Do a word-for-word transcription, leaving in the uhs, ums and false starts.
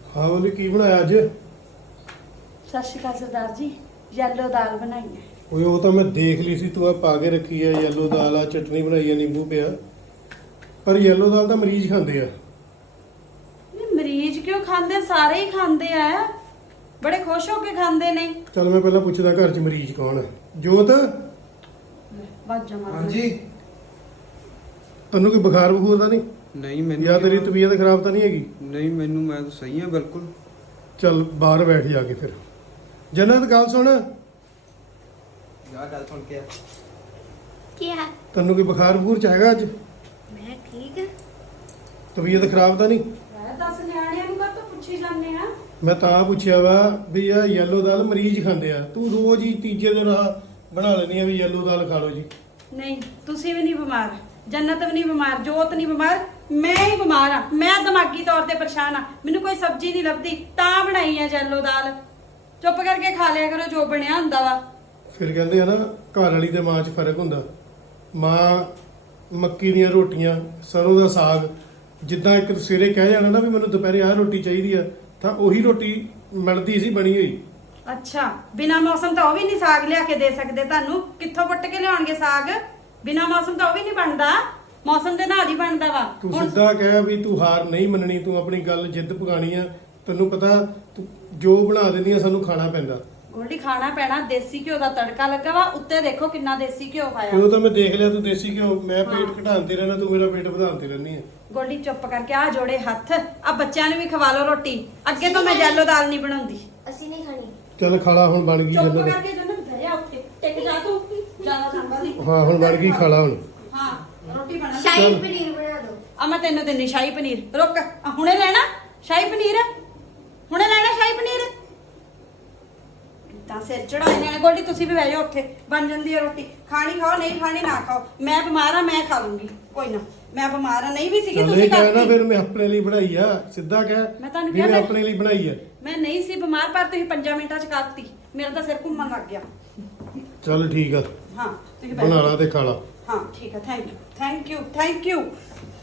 हाँ बोली की बनाया अज? सत श्री अकाल सरदार जी, येलो दाल बनाई है। ओए वो तो मैं देख ली सी तू आ पा के रखी है येलो दाल आ चटनी बनाई है नींबू पिया पर येलो दाल तो मरीज खाते हैं। ये मरीज क्यों खाते? सारे ही खाते हैं, बड़े खुश होके खाते ने। चल मैं पहला पूछदा घर च मरीज कौन है? जोत बाजा मार हाँ जी। तन्नू कोई बुखार बखूर दा नहीं नहीं मैंने या तेरी तबीयत खराब तो नहीं हैगी? नहीं मैनू मैं तो सही हाँ बिल्कुल। चल बाहर बैठ जाके फिर। जन्नत गल सुन, यार गल सुन के क्या? तन्नू कोई बुखार बखूर च हैगा अज? मैं ठीक है। तबीयत खराब तो नहीं? दस न्याणियां नूं काहतों पुछी जाने आ? मैं ਤਾਂ ਪੁੱਛਿਆ ਵਾ ਵੀ ਇਹ ਯੈਲੋ ਦਾਲ ਮਰੀਜ਼ ਖਾਂਦੇ ਆ, ਤੂੰ ਰੋਜ਼ ਹੀ ਤੀਜੇ ਦਿਨ ਆ ਬਣਾ ਲੈਣੀ ਆ ਵੀ ਯੈਲੋ ਦਾਲ ਖਾ ਲਓ ਜੀ। नहीं तुसी भी नहीं बीमार, जन्नत भी नहीं बीमार, जोत नहीं बीमार, मैं ही बीमार हाँ। मैं दिमागी तौर ते परेशान हाँ, मैनू कोई सब्जी नहीं लभदी तां बनाई है येलो दाल। चुप करके खा लिया करो जो बनया हुंदा वा। ਫਿਰ ਕਹਿੰਦੇ ਆ ਨਾ ਘਰ ਵਾਲੀ ਤੇ ਮਾਂ 'ਚ ਫਰਕ ਹੁੰਦਾ। ਮਾਂ ਮੱਕੀ ਦੀਆਂ ਰੋਟੀਆਂ ਸਰੋਂ ਦਾ ਸਾਗ ਜਿੱਦਾਂ ਇੱਕ ਸਵੇਰੇ ਕਹਿ ਜਾਣਾ ਨਾ ਵੀ ਮੈਨੂੰ ਦੁਪਹਿਰੇ ਆਹ ਰੋਟੀ ਚਾਹੀਦੀ ਆ ਤਾਂ ਉਹੀ ਰੋਟੀ ਮਿਲਦੀ ਸੀ ਬਣੀ ਹੋਈ। ਅੱਛਾ, ਬਿਨਾ ਮੌਸਮ ਤਾਂ ਉਹ ਵੀ ਨਹੀਂ ਸਾਗ ਲਿਆ ਕੇ ਦੇ ਸਕਦੇ ਤੁਹਾਨੂੰ। ਕਿੱਥੋਂ ਪੁੱਟ ਕੇ ਲਿਆਉਣਗੇ ਸਾਗ? ਬਿਨਾ ਮੌਸਮ ਤਾਂ ਉਹ ਵੀ ਨਹੀਂ ਬਣਦਾ, ਮੌਸਮ ਦੇ ਨਾਲ ਹੀ ਬਣਦਾ ਵਾ। ਤੂੰ ਹੁਣ ਸਿੱਧਾ ਕਹਿ ਵੀ ਤੂੰ ਹਾਰ ਨਹੀਂ ਮੰਨਣੀ, ਤੂੰ ਆਪਣੀ ਗੱਲ ਜਿੱਦ ਪਗਾਣੀ ਆ। ਤੈਨੂੰ ਪਤਾ ਤੂੰ ਜੋ ਬਣਾ ਦਿੰਦੀ ਆ ਸਾਨੂੰ ਖਾਣਾ ਪੈਂਦਾ। ਗੋਲਡੀ ਖਾਣਾ ਪੈਣਾ, ਦੇਸੀ ਘਿਓ ਦਾ ਤੜਕਾ ਲੱਗਾ ਵਾ ਉੱਤੇ, ਦੇਖੋ ਕਿੰਨਾ ਦੇਸੀ ਘਿਓ ਪਾਇਆ। ਉਹ ਤਾਂ ਮੈਂ ਦੇਖ ਲਿਆ ਤੂੰ ਦੇਸੀ ਘਿਓ, ਮੈਂ ਪੇਟ ਘਟਾਉਂਦੀ ਰਹਿਣਾ, ਤੂੰ ਮੇਰਾ ਪੇਟ ਵਧਾਉਂਦੀ ਰਹਿੰਦੀ ਆ। ਗੋਲਡੀ ਚੁੱਪ ਕਰਕੇ ਆ ਜੋੜੇ ਹੱਥ, ਆ ਬੱਚਿਆਂ ਨੂੰ ਵੀ ਖਵਾ ਲਓ ਰੋਟੀ। ਅੱਗੇ ਤੋਂ ਮੈਂ ਜੈਲੋ ਦਾਲ ਨਹੀਂ ਬਣਾਉਂਦੀ। ਅਸੀਂ ਨਹੀਂ ਖਾਣੀ। ਚੱਲ ਖਾਲਾ ਹੁਣ ਬਣ ਗਈ ਚੁੱਪ ਜੰਨਤ। ਕਰਕੇ ਜੰਨਤ ਬਹਿ ਜਾ ਉੱਥੇ, ਟਿਕ ਜਾ ਤੂੰ, ਜ਼ਿਆਦਾ ਸੰਭਾਲੀ। ਹਾਂ ਹੁਣ ਬਣ ਗਈ, ਖਾਲਾ ਹੁਣ। ਹਾਂ ਰੋਟੀ ਬਣਾ। ਸ਼ਾਹੀ ਪਨੀਰ ਬਣਾ ਦਿਓ। ਆ ਮੈਂ ਤੈਨੂੰ ਦਿੰਨੀ ਸ਼ਾਹੀ ਪਨੀਰ। ਰੁਕ, ਆ ਹੁਣੇ ਲੈਣਾ ਸ਼ਾਹੀ ਪਨੀਰ? ਹੁਣੇ ਲੈਣਾ ਸ਼ਾਹੀ ਪਨੀਰ? ਤਾਂ ਸਿਰ ਚੜਾਏ ਨੇ ਗੋਲਡੀ। ਤੁਸੀਂ ਵੀ ਬਹਿ ਜਾਓ ਉੱਥੇ, ਬਣ ਜਾਂਦੀ ਹੈ ਰੋਟੀ। ਖਾਣੀ ਖਾਓ, ਨਹੀਂ ਖਾਣੀ ਨਾ ਖਾਓ। ਮੈਂ ਬਿਮਾਰ ਆ, ਮੈਂ ਖਾ ਲੂੰਗੀ, ਕੋਈ ਨਾ। ਮੈਂ ਬਿਮਾਰ ਆ, ਨਹੀਂ ਵੀ ਸੀਗੀ ਚੱਲ ਤੁਸੀਂ ਇਹ ਕਹਿ ਨਾ ਕਰਤੀ। ਫਿਰ ਮੈਂ ਆਪਣੇ ਲਈ ਬਣਾਈ ਆ, ਸਿੱਧਾ ਕਹਿ ਮੈਂ ਤੁਹਾਨੂੰ ਵੀ ਕਿਹਾ ਮੈਂ ਮੈਂ- ਆਪਣੇ ਲਈ ਬਣਾਈ ਆ। ਮੈਂ ਨਹੀਂ ਸੀ ਬਿਮਾਰ, ਪਰ ਤੁਸੀਂ ਪੰਜਾਂ ਮਿੰਟਾਂ ਚ ਕਰਤੀ। ਮੇਰਾ ਤਾਂ ਸਿਰ ਘੁੰਮਣ ਲੱਗ ਗਿਆ। ਚੱਲ ਠੀਕ ਆ, ਹਾਂ ਤੁਸੀਂ ਬਹਿ ਬਣਾ ਜਾਓ। ਲਾ ਤੇ ਖਾ ਲਾ। ਹਾਂ ਠੀਕ ਹੈ, thank you thank you thank you.